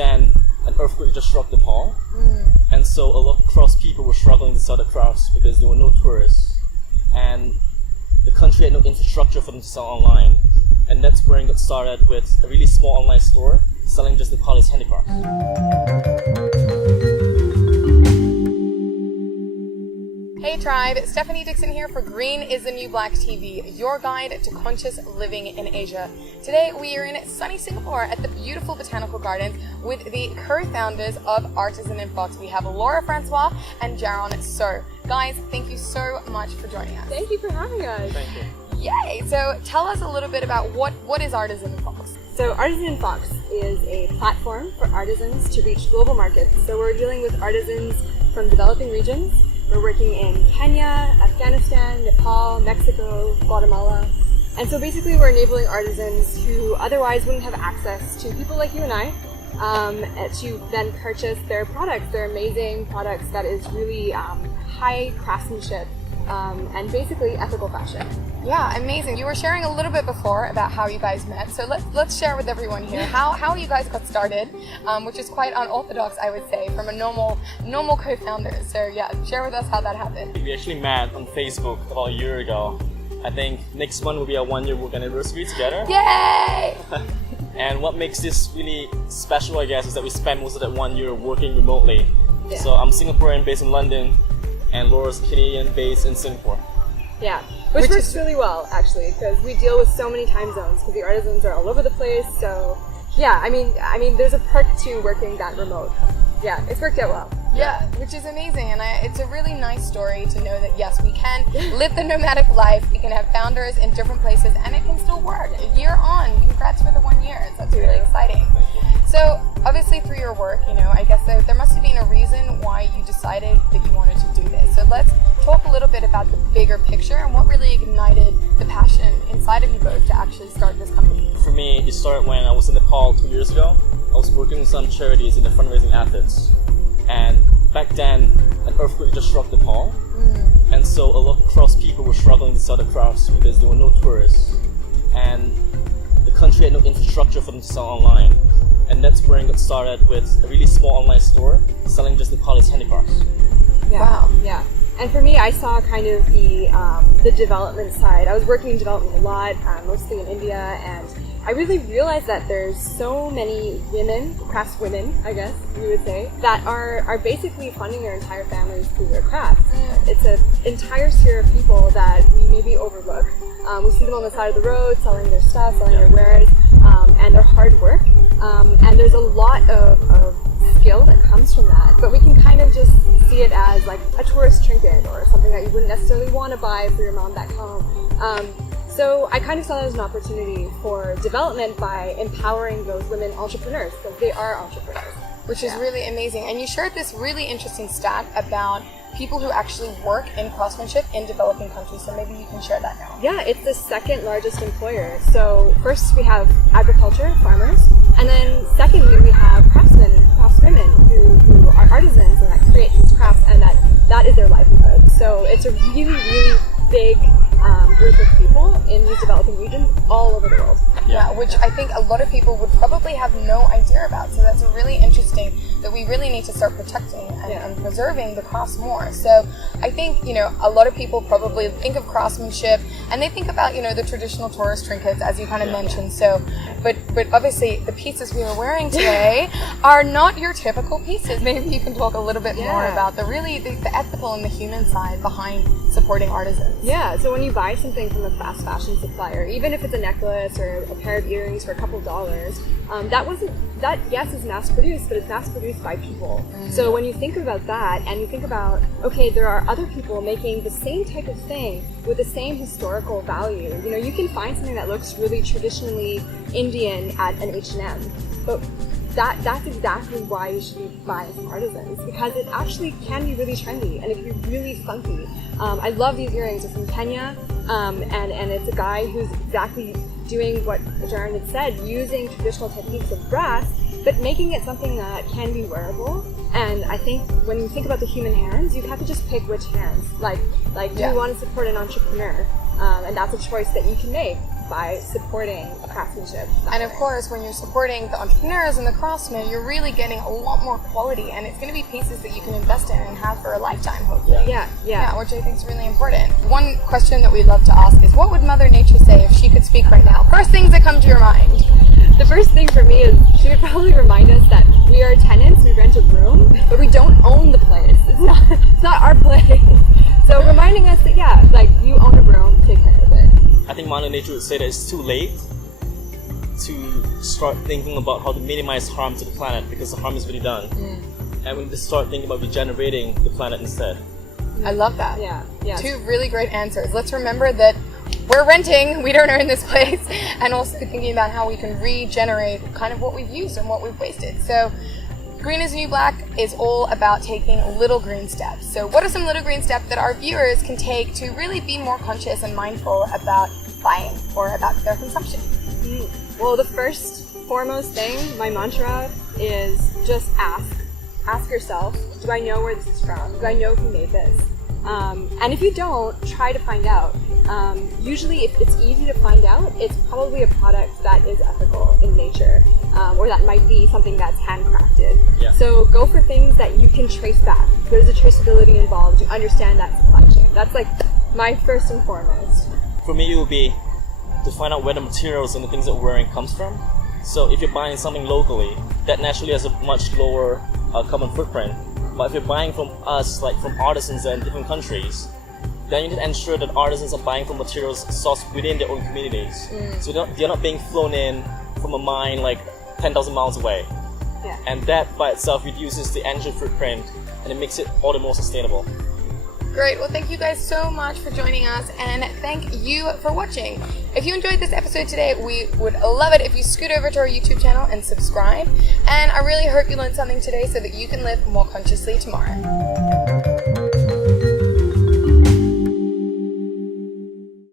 then, an earthquake just struck Nepal, and so a lot of crafts people were struggling to sell their crafts because there were no tourists, and the country had no infrastructure for them to sell online. And that's where it got started with a really small online store selling just Nepalese handicrafts. Hey Tribe, Stephanie Dixon here for Green is the New Black TV, your guide to conscious living in Asia. Today we are in sunny Singapore at the beautiful botanical gardens with the co-founders of Artisan Fox. We have Laura, François and Jaron Soh. Guys, thank you so much for joining us. Thank you for having us. Thank you. Yay! So tell us a little bit about what is Artisan Fox? So Artisan Fox is a platform for artisans to reach global markets. So we're dealing with artisans from developing regions. We're working in Kenya, Afghanistan, Nepal, Mexico, Guatemala. And so basically we're enabling artisans who otherwise wouldn't have access to people like you and I to then purchase their products, their amazing products that is really high craftsmanship and basically ethical fashion. Yeah, amazing. You were sharing a little bit before about how you guys met, so let's share with everyone here how you guys got started, which is quite unorthodox, I would say, from a normal co-founder. So yeah, share with us how that happened. We actually met on Facebook about a year ago. I think next month will be our 1-year work anniversary together. Yay! And what makes this really special, I guess, is that we spent most of that 1 year working remotely. Yeah. So I'm Singaporean based in London, and Laura's Canadian based in Singapore. Yeah, which works really well actually, because we deal with so many time zones because the artisans are all over the place. So yeah, I mean, there's a perk to working that remote. Yeah, it's worked out well. Yeah, which is amazing, and it's a really nice story to know that yes, we can live the nomadic life, we can have founders in different places, and it can still work. A year on, congrats for the 1 year, that's really exciting. So, obviously through your work, I guess there must have been a reason why you decided that you wanted to do this. So let's talk a little bit about the bigger picture and what really ignited the passion inside of you both to actually start this company. For me, it started when I was in Nepal 2 years ago. I was working with some charities in the fundraising efforts. And back then, an earthquake just struck Nepal, and so a lot of crafts people were struggling to sell their crafts because there were no tourists, and the country had no infrastructure for them to sell online. And that's where it got started with a really small online store selling just Nepalese handicrafts. Yeah. Wow. Yeah. And for me, I saw kind of the development side. I was working in development a lot, mostly in India, and I really realized that there's so many women, craftswomen, I guess you would say, that are basically funding their entire families through their crafts. It's an entire sphere of people that we maybe overlook. We see them on the side of the road, selling their stuff, selling their wares, and their hard work. And there's a lot of skill that comes from that, but we can kind of just see it as like a tourist trinket or something that you wouldn't necessarily want to buy for your mom back home. So I kind of saw that as an opportunity for development by empowering those women entrepreneurs, because they are entrepreneurs. Which is really amazing. And you shared this really interesting stat about people who actually work in craftsmanship in developing countries, so maybe you can share that now. Yeah, it's the second largest employer. So first we have agriculture, farmers, and then secondly we have craftswomen who are artisans and that create these crafts, and that is their livelihood. So it's a really, really big group of people in these developing regions all over the world. Yeah, which I think a lot of people would probably have no idea about. So that's really interesting that we really need to start protecting and preserving the crafts more. So I think, a lot of people probably think of craftsmanship and they think about, the traditional tourist trinkets, as you kind of mentioned. So, but obviously the pieces we are wearing today are not your typical pieces. Maybe you can talk a little bit more about the ethical and the human side behind supporting artisans. Yeah, so when you buy something from a fast fashion supplier, even if it's a necklace or a pair of earrings for a couple dollars, that yes is mass produced, but it's mass produced by people. So when you think about that and you think about, okay, there are other people making the same type of thing with the same historical value. You can find something that looks really traditionally Indian at an H&M, but that's exactly why you should be buying from artisans, because it actually can be really trendy and it can be really funky. I love these earrings. They're from Kenya, and it's a guy who's exactly doing what Jaron had said, using traditional techniques of brass, but making it something that can be wearable. And I think when you think about the human hands, you have to just pick which hands. Do you want to support an entrepreneur? And that's a choice that you can make. by supporting craftsmanship. And of course, when you're supporting the entrepreneurs and the craftsmen, you're really getting a lot more quality, and it's going to be pieces that you can invest in and have for a lifetime, hopefully. Yeah. Which I think is really important. One question that we'd love to ask is, what would Mother Nature say if she could speak right now? First things that come to your mind. The first thing for me is she would probably remind us that we are tenants, we rent a room, but we don't own the place. It's not our place. So reminding us that, you own a room, take care of it. I think Mother Nature would say that it's too late to start thinking about how to minimize harm to the planet, because the harm is really done. And we need to start thinking about regenerating the planet instead. I love that. Yeah. Two really great answers. Let's remember that we're renting, we don't earn this place, and also thinking about how we can regenerate kind of what we've used and what we've wasted. So Green is the New Black is all about taking little green steps. So what are some little green steps that our viewers can take to really be more conscious and mindful about buying or about their consumption? Well, the first foremost thing, my mantra, is just ask. Ask yourself, do I know where this is from? Do I know who made this? And if you don't, try to find out. Usually, if it's easy to find out, it's probably a product that is ethical in nature, or that might be something that's handcrafted. Yeah. So go for things that you can trace back. There's a traceability involved. You understand that supply chain. That's like my first and foremost. For me, it would be to find out where the materials and the things that we're wearing comes from. So if you're buying something locally, that naturally has a much lower carbon footprint. But if you're buying from us, like from artisans in different countries, then you need to ensure that artisans are buying from materials sourced within their own communities. So they're not being flown in from a mine like 10,000 miles away. Yeah. And that by itself reduces the energy footprint, and it makes it all the more sustainable. Great. Well, thank you guys so much for joining us, and thank you for watching. If you enjoyed this episode today, we would love it if you scoot over to our YouTube channel and subscribe. And I really hope you learned something today so that you can live more consciously tomorrow.